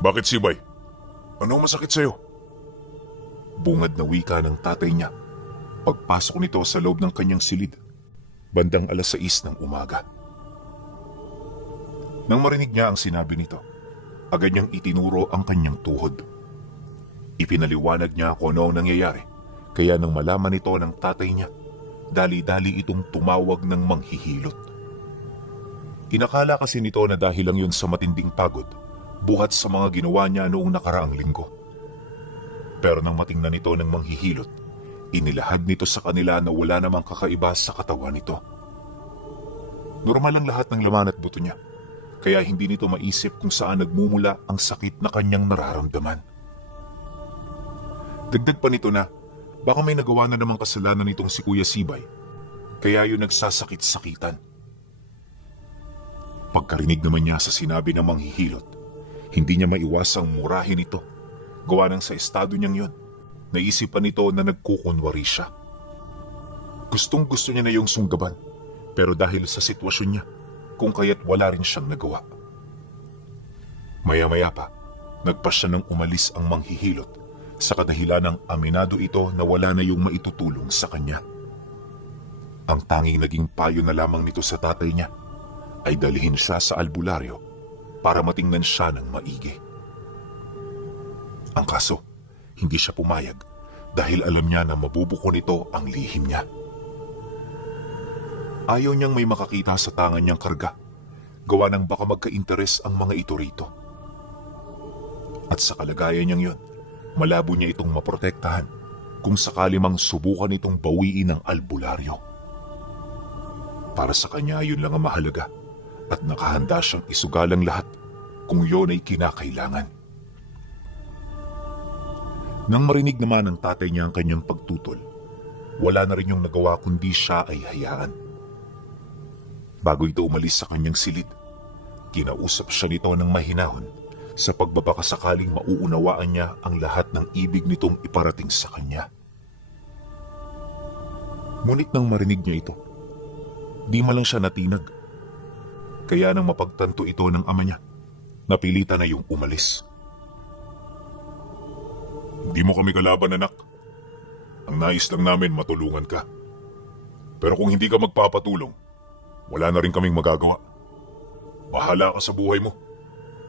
Bakit Sibay? Ano masakit sa'yo? Bungad na wika ng tatay niya. Pagpasok nito sa loob ng kanyang silid. Bandang 6:00 ng umaga. Nang marinig niya ang sinabi nito, agad niyang itinuro ang kanyang tuhod. Ipinaliwanag niya kung ano ang nangyayari, kaya nang malaman ito ng tatay niya, dali-dali itong tumawag ng manghihilot. Inakala kasi nito na dahil lang yun sa matinding pagod, buhat sa mga ginawa niya noong nakaraang linggo. Pero nang matingnan nito ng manghihilot, inilahad nito sa kanila na wala namang kakaiba sa katawan nito. Normal ang lahat ng laman at buto niya, kaya hindi nito maisip kung saan nagmumula ang sakit na kanyang nararamdaman. Dagdag pa nito na baka may nagawa na namang kasalanan nitong si Kuya Sibay, kaya yun nagsasakit-sakitan. Pagkarinig naman niya sa sinabi ng manghihilot, hindi niya maiwasang murahin ito. Gawa ng sa estado niyang yun, naisipan nito na nagkukunwari siya. Gustong-gusto niya na yung sunggaban, pero dahil sa sitwasyon niya, kung kaya't wala rin siyang nagawa. Maya-maya pa, nagpa siya nang umalis ang manghihilot sa kadahilan ng aminado ito na wala na yung maitutulong sa kanya. Ang tanging naging payo na lamang nito sa tatay niya ay dalhin siya sa albularyo para matingnan siya ng maigi. Ang kaso, hindi siya pumayag dahil alam niya na mabubuko nito ang lihim niya. Ayaw niyang may makakita sa tangan niyang karga, gawa ng baka magka-interes ang mga ito rito. At sa kalagayan niyang yun, malabo niya itong maprotektahan kung sakali mang subukan itong bawiin ng albularyo. Para sa kanya yun lang ang mahalaga at nakahanda siyang isugalang lahat kung yun ay kinakailangan. Nang marinig naman ng tatay niya ang kanyang pagtutol, wala na rin yung nagawa kundi siya ay hayaan. Bago ito umalis sa kanyang silid, kinausap siya nito ng mahinahon sa pagbabakasakaling mauunawaan niya ang lahat ng ibig nitong iparating sa kanya. Ngunit nang marinig niya ito, di man lang siya natinag. Kaya nang mapagtanto ito ng ama niya, napilitan na yung umalis. Hindi mo kami kalaban, anak. Ang nais lang namin matulungan ka. Pero kung hindi ka magpapatulong, wala na rin kaming magagawa. Bahala ka sa buhay mo.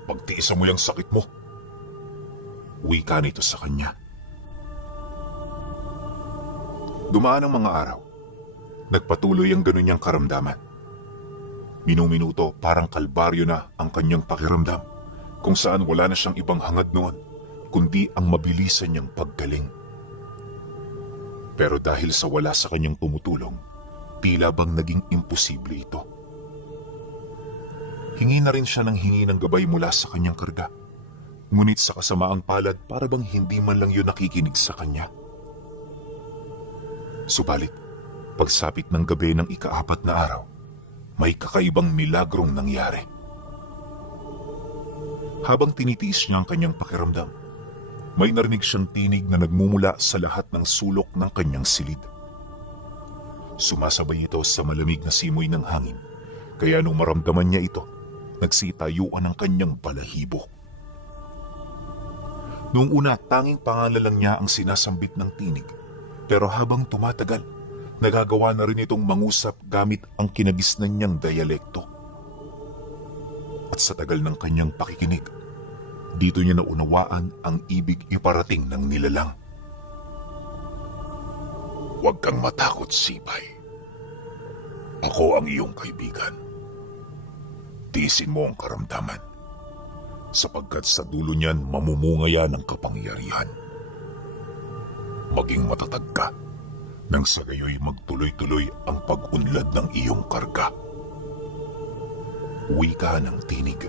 Pagtiisan mo yung sakit mo. Wika nito sa kanya. Dumaan ang mga araw. Nagpatuloy ang ganun niyang karamdaman. Minuminuto parang kalbaryo na ang kanyang pakiramdam, kung saan wala na siyang ibang hangad noon, kundi ang mabilisan niyang paggaling. Pero dahil sa wala sa kanyang tumutulong, tila bang naging imposible ito. Hingi na rin siya ng hingi ng gabay mula sa kanyang karga, ngunit sa kasamaang palad para bang hindi man lang yun nakikinig sa kanya. Subalit, pagsapit ng gabi ng ika-4 na araw, may kakaibang milagrong nangyari. Habang tinitiis niya ang kanyang pakiramdam, may narinig siyang tinig na nagmumula sa lahat ng sulok ng kanyang silid. Sumasabay ito sa malamig na simoy ng hangin, kaya nung maramdaman niya ito, nagsitayuan ang kanyang balahibo. Noong una, tanging pangalan lang niya ang sinasambit ng tinig, pero habang tumatagal, nagagawa na rin itong mangusap gamit ang kinagisnan niyang diyalekto. At sa tagal ng kanyang pakikinig, dito niya naunawaan ang ibig iparating ng nilalang. Huwag kang matakot, Sibay. Ako ang iyong kaibigan. Tiisin mo ang karamdaman, sapagkat sa dulo niyan mamumunga yan ang kapangyarihan. Maging matatag ka, nang sa gayoy magtuloy-tuloy ang pag-unlad ng iyong karga. Wika ng tinig.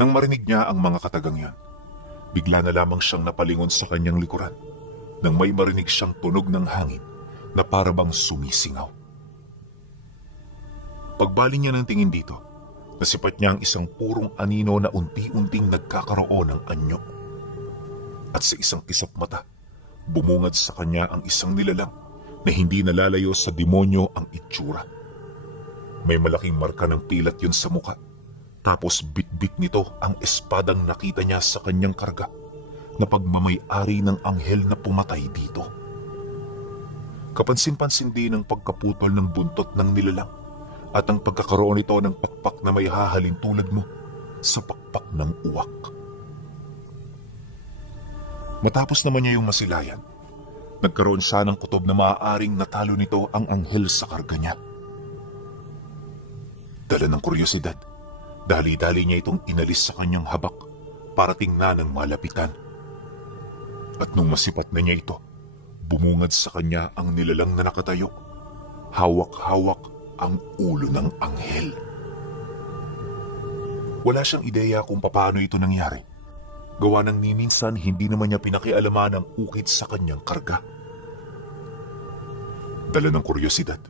Nang marinig niya ang mga katagang yan, bigla na lamang siyang napalingon sa kanyang likuran nang may marinig siyang tunog ng hangin na para bang sumisingaw. Pagbali niya ng tingin dito, nasipat niya ang isang purong anino na unti-unting nagkakaroon ng anyo. At sa isang kisap mata, bumungad sa kanya ang isang nilalang na hindi nalalayo sa demonyo ang itsura. May malaking marka ng pilat yun sa muka, Tapos bitbit nito ang espadang nakita niya sa kanyang karga na pagmamay-ari ng anghel na pumatay dito. Kapansin-pansin din ang pagkaputol ng buntot ng nilalang at ang pagkakaroon nito ng pakpak na may hahalin tulad mo sa pakpak ng uwak. Matapos naman niya yung masilayan, nagkaroon siya ng kutob na maaaring natalo nito ang anghel sa karga niya. Dala ng kuryosidad, dali-dali niya itong inalis sa kanyang habak para tingnan ng malapitan. At nung masipat na niya ito, bumungad sa kanya ang nilalang na nakatayo. Hawak-hawak ang ulo ng anghel. Wala siyang ideya kung paano ito nangyari. Gawa ng minsan hindi naman niya pinakialaman ang ukit sa kanyang karga. Dala ng kuryosidad,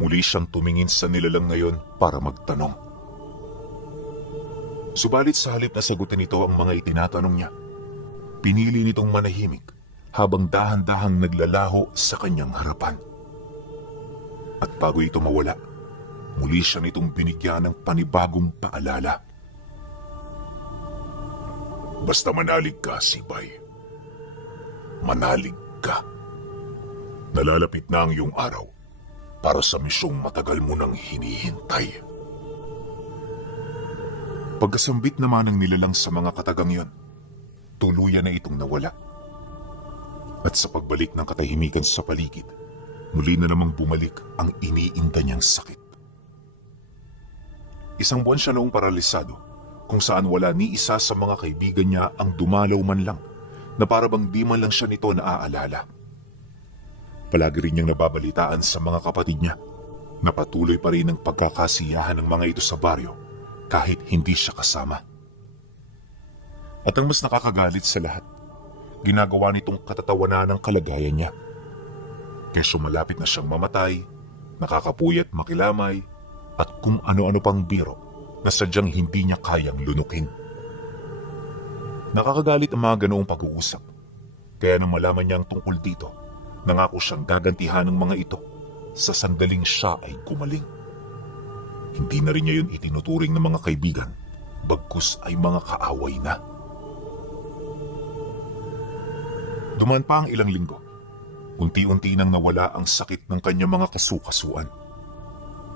muli siyang tumingin sa nilalang ngayon para magtanong. Subalit sa halip na sagutin ito ang mga itinatanong niya, pinili nitong manahimik habang dahan-dahang naglalaho sa kanyang harapan. At bago ito mawala, muli siya nitong binigyan ng panibagong paalala. Basta manalig ka, Sibay. Manalig ka. Nalalapit na ang iyong araw para sa misyong matagal mo nang hinihintay. Pagkasambit naman ng nilalang sa mga katagang yon, tuluyan na itong nawala. At sa pagbalik ng katahimikan sa paligid, muli na namang bumalik ang iniinda niyang sakit. Isang buwan siya noong paralisado, kung saan wala ni isa sa mga kaibigan niya ang dumalaw man lang, na parabang di man lang siya nito naaalala. Palagi rin niyang nababalitaan sa mga kapatid niya na patuloy pa rin ang pagkakasiyahan ng mga ito sa baryo kahit hindi siya kasama. At ang mas nakakagalit sa lahat, ginagawa nitong katatawanan ng kalagayan niya. Kesyo malapit na siyang mamatay, nakakapuyat makilamay, at kung ano-ano pang biro na sadyang hindi niya kayang lunukin. Nakakagalit ang mga ganoong pag-uusap, kaya nang malaman niya ang tungkol dito, nangako siyang gagantihan ng mga ito sa sandaling siya ay gumaling. Hindi na rin niya yun itinuturing ng mga kaibigan, bagkus ay mga kaaway na. Dumaan pa ang ilang linggo. Unti-unti nang nawala ang sakit ng kanyang mga kasukasuan.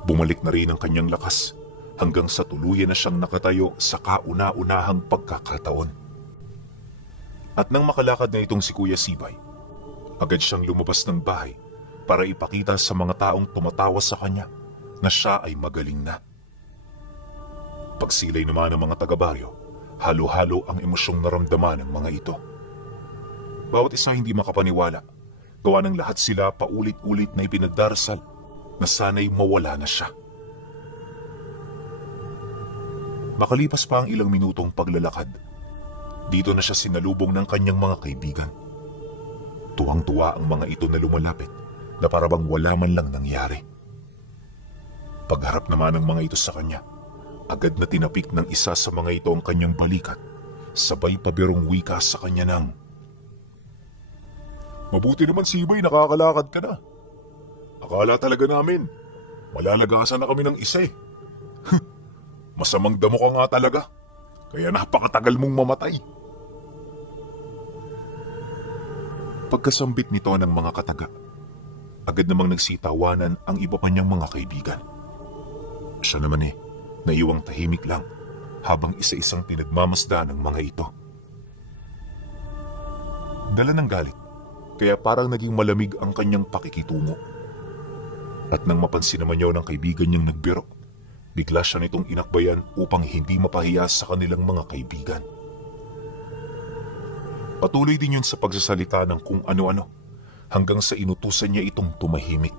Bumalik na rin ang kanyang lakas hanggang sa tuluyan na siyang nakatayo sa kauna-unahang pagkakataon. At nang makalakad na itong si Kuya Sibay, agad siyang lumabas ng bahay para ipakita sa mga taong tumatawa sa kanya na siya ay magaling na. Pagsilay naman ng mga taga-baryo, halo-halo ang emosyong naramdaman ng mga ito. Bawat isa hindi makapaniwala, gawa ng lahat sila paulit-ulit na ipinagdarasal na sana'y mawala na siya. Makalipas pa ang ilang minutong paglalakad, dito na siya sinalubong ng kanyang mga kaibigan. Tuwang-tuwa ang mga ito na lumalapit na parabang wala man lang nangyari. Pagharap naman ng mga ito sa kanya, agad na tinapik ng isa sa mga ito ang kanyang balikat, sabay pabirong wika sa kanya ng, "Mabuti naman, Sibay, nakakalakad ka na. Akala talaga namin, malalagasan na kami ng isa eh. Masamang damo ka nga talaga, kaya napakatagal mong mamatay." Pagkasambit nito ng mga kataga, agad namang nagsitawanan ang iba pa niyang mga kaibigan. Siya naman naiwang tahimik lang habang isa-isang pinagmamasdan ng mga ito. Dala ng galit, kaya parang naging malamig ang kanyang pakikitungo. At nang mapansin naman niya ng kaibigan niyang nagbiro, bigla siya nitong inakbayan upang hindi mapahiya sa kanilang mga kaibigan. Patuloy din yun sa pagsasalita ng kung ano-ano hanggang sa inutusan niya itong tumahimik.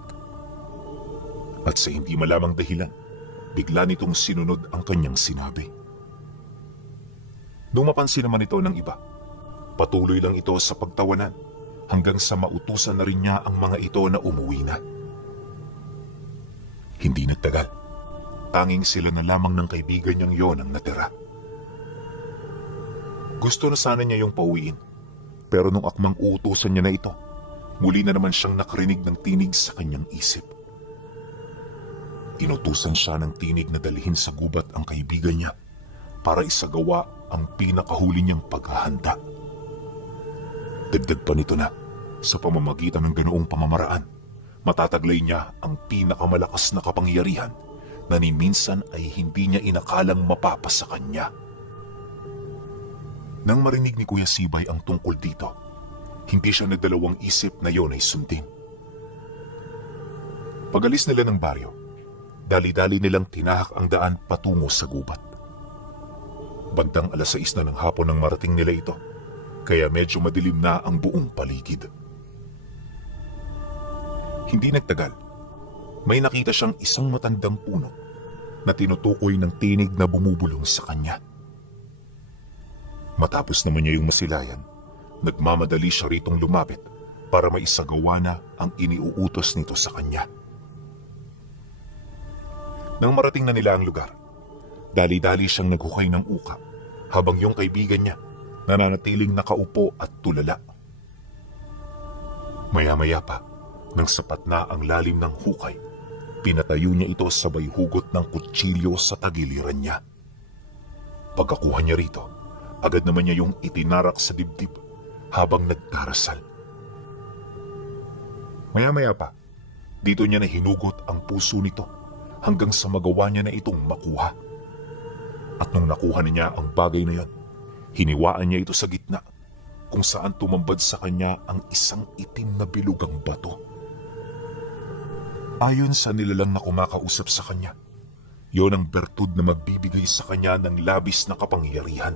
At sa hindi malamang dahilan, bigla nitong sinunod ang kanyang sinabi. Nung mapansin naman ito ng iba, patuloy lang ito sa pagtawanan hanggang sa mautusan na rin niya ang mga ito na umuwi na. Hindi nagtagal, tanging sila na lamang ng kaibigan niyang yon ang natira. Gusto na sana niya yung pauwiin, pero nung akmang uutusan niya na ito, muli na naman siyang nakarinig ng tinig sa kanyang isip. Inutusan siya ng tinig na dalhin sa gubat ang kaibigan niya para isagawa ang pinakahuli niyang paghahanda. Dagdag pa nito na, sa pamamagitan ng ganoong pamamaraan, matataglay niya ang pinakamalakas na kapangyarihan na ni minsan ay hindi niya inakalang mapapasa kanya. Nang marinig ni Kuya Sibay ang tungkol dito, hindi siya nagdalawang isip na yon ay sundin. Pag-alis nila ng baryo, dali-dali nilang tinahak ang daan patungo sa gubat. Bandang 6:00 na ng hapon nang marating nila ito, kaya medyo madilim na ang buong paligid. Hindi nagtagal, may nakita siyang isang matandang puno na tinutukoy ng tinig na bumubulong sa kanya. Matapos naman niya yung masilayan, nagmamadali siya ritong lumapit para maisagawa na ang iniuutos nito sa kanya. Nang marating na nila ang lugar, dali-dali siyang naghukay ng uka habang yung kaibigan niya nananatiling nakaupo at tulala. Maya-maya pa, nang sapat na ang lalim ng hukay, pinatayo niya ito sabay hugot ng kutsilyo sa tagiliran niya. Pagkakuha niya rito, agad naman niya yung itinarak sa dibdib habang nagdarasal. Maya-maya pa, dito niya na hinugot ang puso nito hanggang sa magawa niya na itong makuha. At nung nakuha na niya ang bagay na yon, hiniwaan niya ito sa gitna kung saan tumambad sa kanya ang isang itim na bilugang bato. Ayon sa nilalang na kumakausap sa kanya, yon ang bertud na magbibigay sa kanya ng labis na kapangyarihan.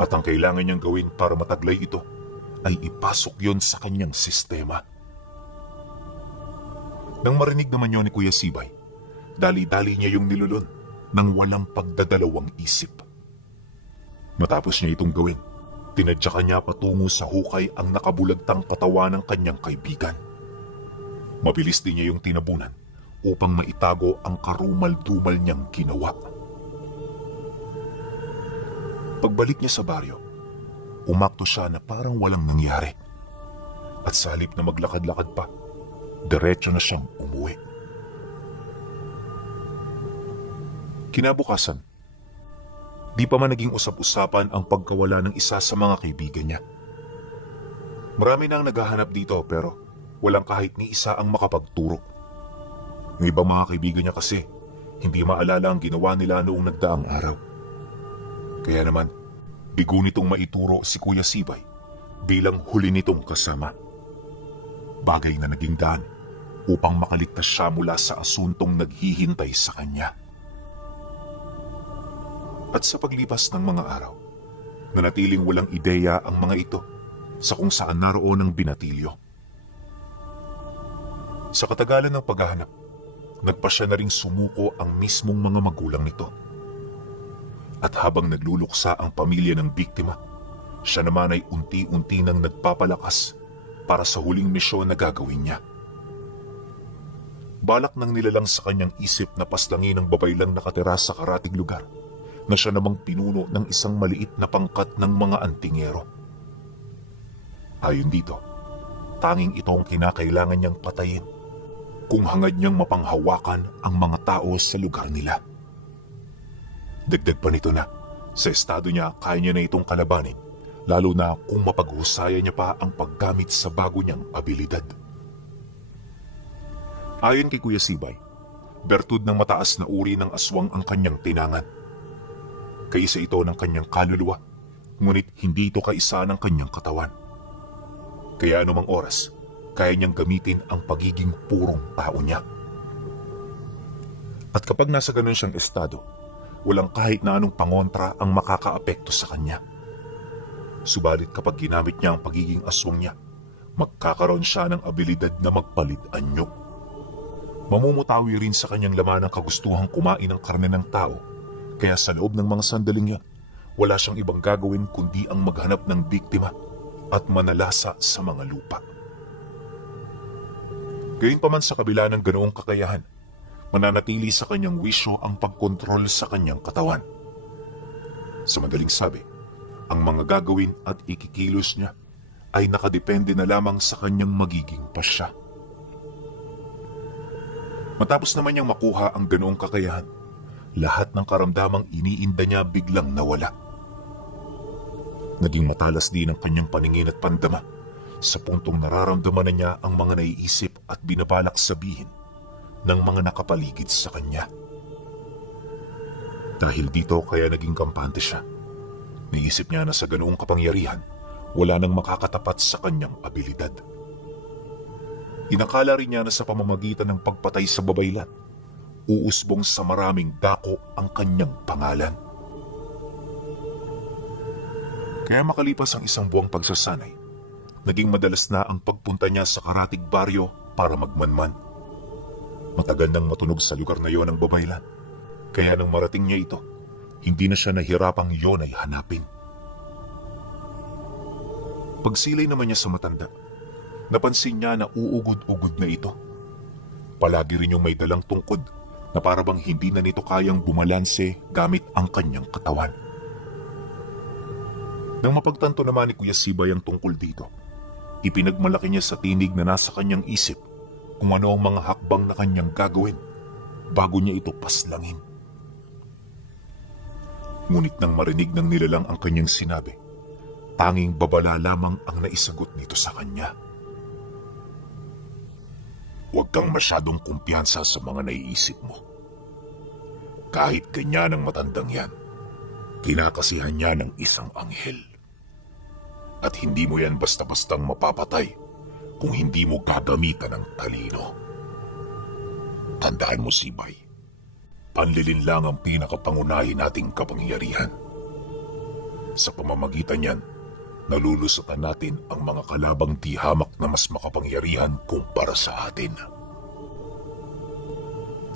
At ang kailangan niyang gawin para mataglay ito ay ipasok yon sa kanyang sistema. Nang marinig naman yon ni Kuya Sibay, dali-dali niya yung nilulun nang walang pagdadalawang isip. Matapos niya itong gawin, tinadyakan niya patungo sa hukay ang nakabulagtang katawan ng kanyang kaibigan. Mabilis din niya yung tinabunan upang maitago ang karumal-dumal niyang ginawa. Pagbalik niya sa baryo, umakto siya na parang walang nangyari. At sa halip na maglakad-lakad pa, diretso na siyang umuwi. Kinabukasan, di pa man naging usap-usapan ang pagkawala ng isa sa mga kaibigan niya. Marami na ang naghahanap dito pero walang kahit ni isa ang makapagturo. Ng ibang mga kaibigan niya kasi, hindi maalala ang ginawa nila noong nagdaang araw. Kaya naman, bigo nitong maituro si Kuya Sibay bilang huli nitong kasama. Bagay na naging daan upang makaligtas siya mula sa asuntong naghihintay sa kanya. At sa paglipas ng mga araw, nanatiling walang ideya ang mga ito sa kung saan naroon ang binatilyo. Sa katagalan ng paghahanap, nagpasya na ring sumuko ang mismong mga magulang nito. At habang nagluluksa ang pamilya ng biktima, siya naman ay unti-unti nang nagpapalakas para sa huling misyon na gagawin niya. Balak nang nilalang sa kanyang isip na paslangin ang babae lang nakatira sa karatig lugar na siya namang pinuno ng isang maliit na pangkat ng mga antingero. Ayon dito, tanging ito ang kinakailangan niyang patayin kung hangad niyang mapanghawakan ang mga tao sa lugar nila. Dagdag pa nito na, sa estado niya kaya niya na itong kalabanin, lalo na kung mapaghusayan niya pa ang paggamit sa bago niyang abilidad. Ayon kay Kuya Sibay, bertud ng mataas na uri ng aswang ang kanyang tinangan. Kaisa ito ng kanyang kaluluwa, ngunit hindi ito kaisa ng kanyang katawan. Kaya anumang oras, kaya niyang gamitin ang pagiging purong tao niya. At kapag nasa ganun siyang estado, walang kahit na anong pangontra ang makakaapekto sa kanya. Subalit kapag ginamit niya ang pagiging aswang niya, magkakaroon siya ng abilidad na magpalit anyo. Mamumutawi rin sa kanyang laman ang kagustuhang kumain ng karne ng tao, kaya sa loob ng mga sandaling yan, wala siyang ibang gagawin kundi ang maghanap ng biktima at manalasa sa mga lupa. Gayunpaman sa kabila ng ganoong kakayahan, mananatili sa kanyang wisyo ang pagkontrol sa kanyang katawan. Sa madaling sabi, ang mga gagawin at ikikilos niya ay nakadepende na lamang sa kanyang magiging pasya. Matapos naman niyang makuha ang ganoong kakayahan, lahat ng karamdamang iniinda niya biglang nawala. Naging matalas din ang kanyang paningin at pandama sa puntong nararamdaman na niya ang mga naiisip at binabalak sabihin ng mga nakapaligid sa kanya. Dahil dito kaya naging kampante siya. Naisip niya na sa ganoong kapangyarihan, wala nang makakatapat sa kanyang abilidad. Inakala rin niya na sa pamamagitan ng pagpatay sa babaylan, uusbong sa maraming dako ang kanyang pangalan. Kaya makalipas ang isang buwang pagsasanay, naging madalas na ang pagpunta niya sa karatig baryo para magmanman. Matagal nang matunog sa lugar na yon ang babaylan, kaya nang marating niya ito, hindi na siya nahirapang yon ay hanapin. Pagsilay naman niya sa matanda, napansin niya na uugod-ugod na ito. Palagi rin yung may dalang tungkod na parabang hindi na nito kayang bumalanse gamit ang kanyang katawan. Nang mapagtanto naman ni Kuya Sibay ang tungkol dito, ipinagmalaki niya sa tinig na nasa kanyang isip kung ano ang mga hakbang na kanyang gagawin bago niya ito paslangin. Ngunit nang marinig ng nilalang ang kanyang sinabi, tanging babala lamang ang naisagot nito sa kanya. Huwag kang masyadong kumpiyansa sa mga naiisip mo. Kahit ganyan ang matandang yan, kinakasihan niya ng isang anghel. At hindi mo yan basta-bastang mapapatay kung hindi mo gagamitan ng talino. Tandaan mo, Sibay, panlilin lang ang pinakapangunahin nating kapangyarihan. Sa pamamagitan niyan, nalulusutan natin ang mga kalabang di hamak na mas makapangyarihan kumpara sa atin.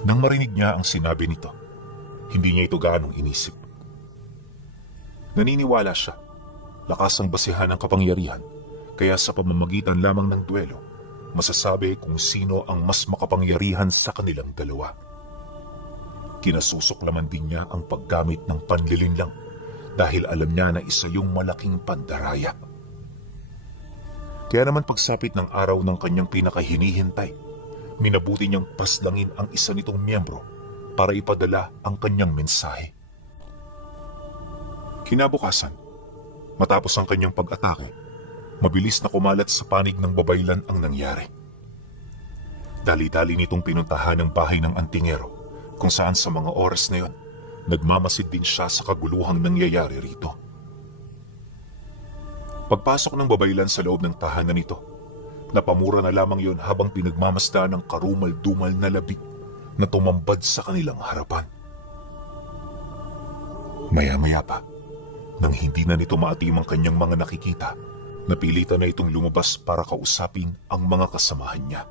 Nang marinig niya ang sinabi nito, hindi niya ito gaanong inisip. Naniniwala siya, lakas ang basihan ng kapangyarihan, kaya sa pamamagitan lamang ng duelo, masasabi kung sino ang mas makapangyarihan sa kanilang dalawa. Kinasusuklaman din niya ang paggamit ng panlilinlang dahil alam niya na isa yung malaking pandaraya. Kaya naman pagsapit ng araw ng kanyang pinakahinihintay, minabuti niyang paslangin ang isa nitong miyembro para ipadala ang kanyang mensahe. Kinabukasan, matapos ang kanyang pag-atake, mabilis na kumalat sa panig ng babaylan ang nangyari. Dali-dali nitong pinuntahan ang bahay ng antingero kung saan sa mga oras na yon, nagmamasid din siya sa kaguluhang nangyayari rito. Pagpasok ng babaylan sa loob ng tahanan nito, napamura na lamang yon habang pinagmamasdan ng karumal-dumal na labi na tumambad sa kanilang harapan. Maya-maya pa, nang hindi na nito maatim ang kanyang mga nakikita, napilitan na itong lumabas para kausapin ang mga kasamahan niya.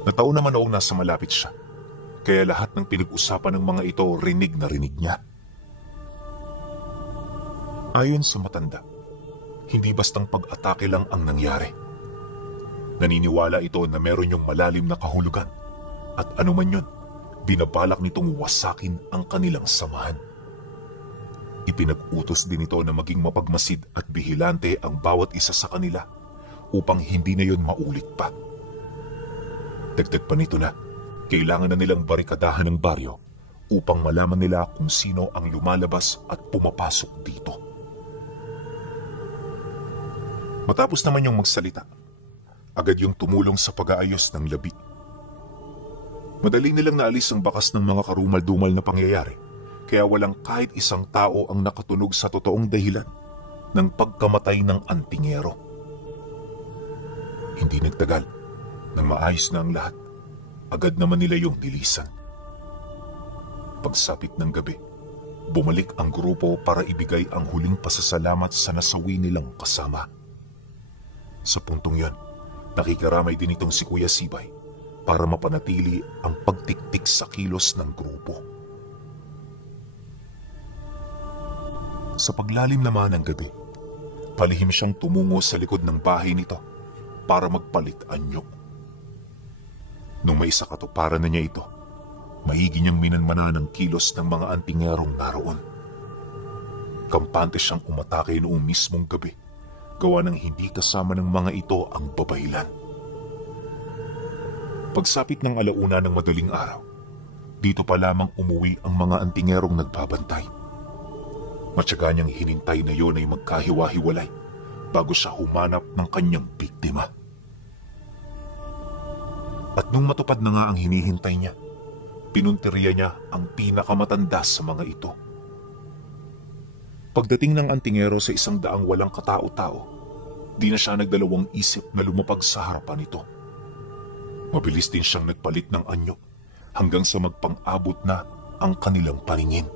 Nataon naman noong nasa malapit siya, kaya lahat ng pinag-usapan ng mga ito rinig na rinig niya. Ayon sa matanda, hindi bastang pag-atake lang ang nangyari. Naniniwala ito na meron yung malalim na kahulugan at anuman yun, binabalak nitong wasakin ang kanilang samahan. Ipinag-utos din ito na maging mapagmasid at bihilante ang bawat isa sa kanila upang hindi na yun maulit pa. Dagdag pa nito na kailangan na nilang barikadahan ng baryo upang malaman nila kung sino ang lumalabas at pumapasok dito. Matapos naman yung magsalita, agad yung tumulong sa pag-aayos ng labi. Madali nilang naalis ang bakas ng mga karumal-dumal na pangyayari, kaya walang kahit isang tao ang nakatunog sa totoong dahilan ng pagkamatay ng antingero. Hindi nagtagal, nang maayos na ang lahat, agad naman nila yung nilisan. Pagsapit ng gabi, bumalik ang grupo para ibigay ang huling pasasalamat sa nasawi nilang kasama. Sa puntong yon, nakikiramay din itong si Kuya Sibay para mapanatili ang pagtiktik sa kilos ng grupo. Sa paglalim naman ng gabi, palihim siyang tumungo sa likod ng bahay nito para magpalit anyo. Nung may isa katuparan na niya ito, maigi niyang minanmana ng kilos ng mga antingerong naroon. Kampante siyang umatake noong mismong gabi, gawa ng hindi kasama ng mga ito ang babaylan. Pagsapit ng alauna ng madaling araw, dito pa lamang umuwi ang mga antingerong nagbabantay. Matyaga niyang hinintay na yon ay magkahiwa-hiwalay bago siya humanap ng kanyang biktima. At nung matupad na nga ang hinihintay niya, pinunteriya niya ang pinakamatanda sa mga ito. Pagdating ng antingero sa 100 walang katao-tao, di na siya nagdalawang isip na lumapag sa harapan nito. Mabilis din siyang nagpalit ng anyo hanggang sa magpang-abot na ang kanilang paningin.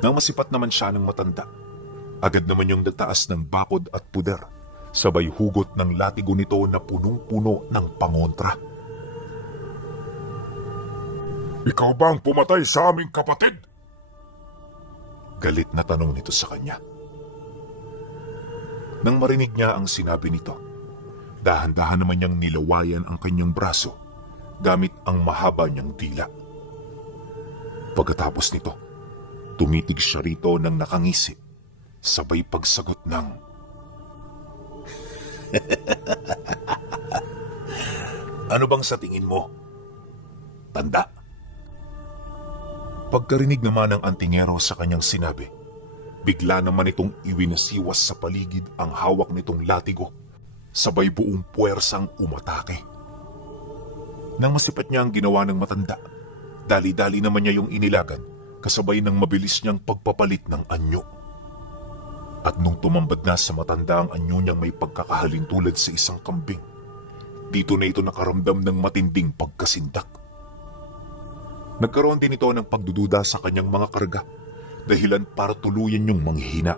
Nang masipat naman siya ng matanda, agad naman yung nagtaas ng bakod at puder, sabay hugot ng latigo nito na punong-puno ng pangontra. Ikaw ba ang pumatay sa aming kapatid? Galit na tanong nito sa kanya. Nang marinig niya ang sinabi nito, dahan-dahan naman niyang nilawayan ang kanyang braso gamit ang mahaba niyang dila. Pagkatapos nito, tumitig siya rito ng nakangisi, sabay pagsagot ng Ano bang sa tingin mo? Tanda? Pagkarinig naman ng antingero sa kanyang sinabi, bigla naman itong iwinasiwas sa paligid ang hawak nitong latigo, sabay buong puwersang umatake. Nang masipat niya ang ginawa ng matanda, dali-dali naman niya yung inilagan, kasabay ng mabilis niyang pagpapalit ng anyo. At nung tumambad na sa matanda ang anyo niyang may pagkakahalin tulad sa isang kambing, dito na ito nakaramdam ng matinding pagkasindak. Nagkaroon din ito ng pagdududa sa kanyang mga karga, dahilan para tuluyan niyong manghihina.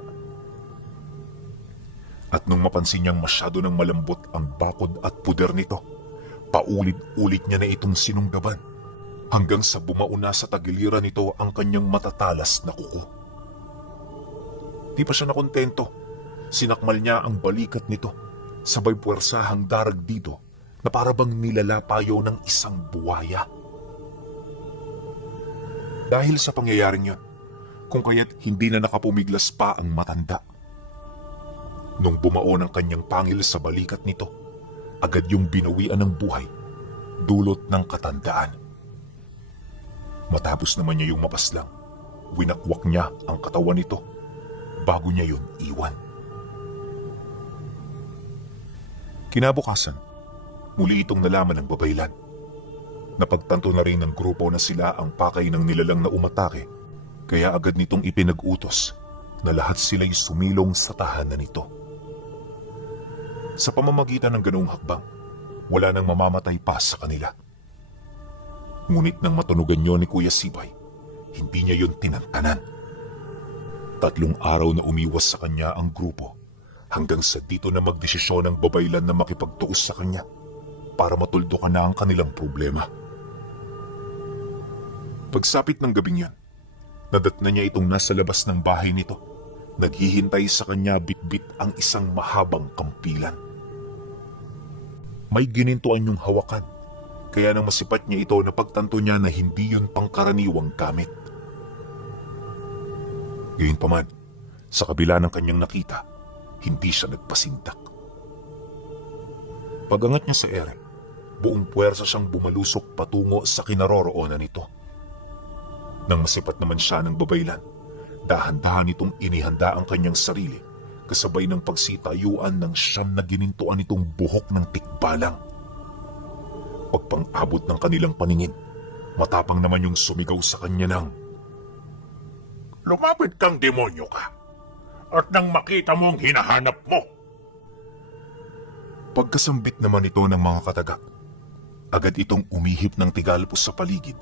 At nung mapansin niyang masyado ng malambot ang bakod at puder nito, paulit-ulit niya na itong sinunggaban, hanggang sa bumauna sa tagiliran nito ang kanyang matatalas na kuko. Di pa siya nakontento. Sinakmal niya ang balikat nito, sabay puwersahang darag dito na parabang nilalapayo ng isang buwaya. Dahil sa pangyayaring yon, kung kaya't hindi na nakapumiglas pa ang matanda. Nung bumao ng kanyang pangil sa balikat nito, agad yung binawian ng buhay, dulot ng katandaan. Matapos naman niya yung mapaslang, winakwak niya ang katawan nito bago niya yun iwan. Kinabukasan, muli itong nalaman ng babaylan. Napagtanto na rin ng grupo na sila ang pakay ng nilalang na umatake, kaya agad nitong ipinag-utos na lahat sila'y sumilong sa tahanan nito. Sa pamamagitan ng ganoong hakbang, wala nang mamamatay pa sa kanila. Ngunit nang matunugan niyo ni Kuya Sibay, hindi niya yun tinantanan. 3 araw na umiwas sa kanya ang grupo, hanggang sa dito na magdesisyon ng babaylan na makipagtuos sa kanya para matuldukan na ang kanilang problema. Pagsapit ng gabing yan, nadatna niya itong nasa labas ng bahay nito. Naghihintay sa kanya bitbit ang isang mahabang kampilan. May ginintuan yung hawakan, kaya nang masipat niya ito na pagtanto niya na hindi yun pangkaraniwang gamit. Gayunpaman, sa kabila ng kanyang nakita, hindi siya nagpasindak. Pagangat niya sa ere, buong puwersa siyang bumalusok patungo sa kinaroroonan nito. Nang masipat naman siya ng babaylan, dahan-dahan itong inihanda ang kanyang sarili, kasabay ng pagsitayuan ng siyam na ginintuan nitong buhok ng tikbalang. Pagpang-abot ng kanilang paningin, matapang naman yung sumigaw sa kanya ng, Lumapit kang demonyo ka, at nang makita mo ang hinahanap mo. Pagkasambit naman ito ng mga katagak, agad itong umihip ng tigalpos sa paligid,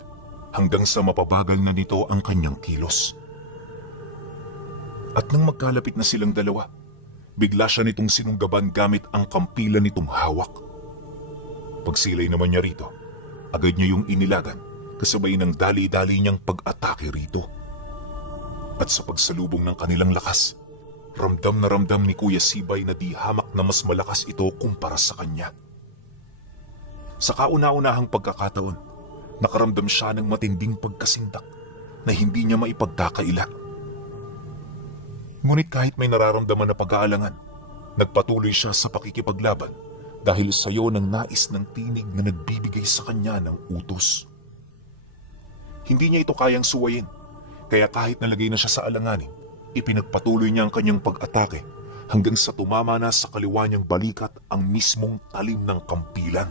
hanggang sa mapabagal na nito ang kanyang kilos. At nang magkalapit na silang dalawa, bigla siya nitong sinunggaban gamit ang kampilan nitong hawak. Pagsilay naman niya rito, agad niya yung inilagan, kasabay ng dali-dali niyang pag-atake rito. At sa pagsalubong ng kanilang lakas, ramdam na ramdam ni Kuya Sibay na di hamak na mas malakas ito kumpara sa kanya. Sa kauna-unahang pagkakataon, nakaramdam siya ng matinding pagkasindak na hindi niya maipagkakaila. Ngunit kahit may nararamdaman na pag-aalangan, nagpatuloy siya sa pakikipaglaban dahil sayo ng nais ng tinig na nagbibigay sa kanya ng utos. Hindi niya ito kayang suwayin, kaya kahit nalagay na siya sa alanganin, ipinagpatuloy niya ang kanyang pag-atake hanggang sa tumama na sa kaliwa niyang balikat ang mismong talim ng kampilan.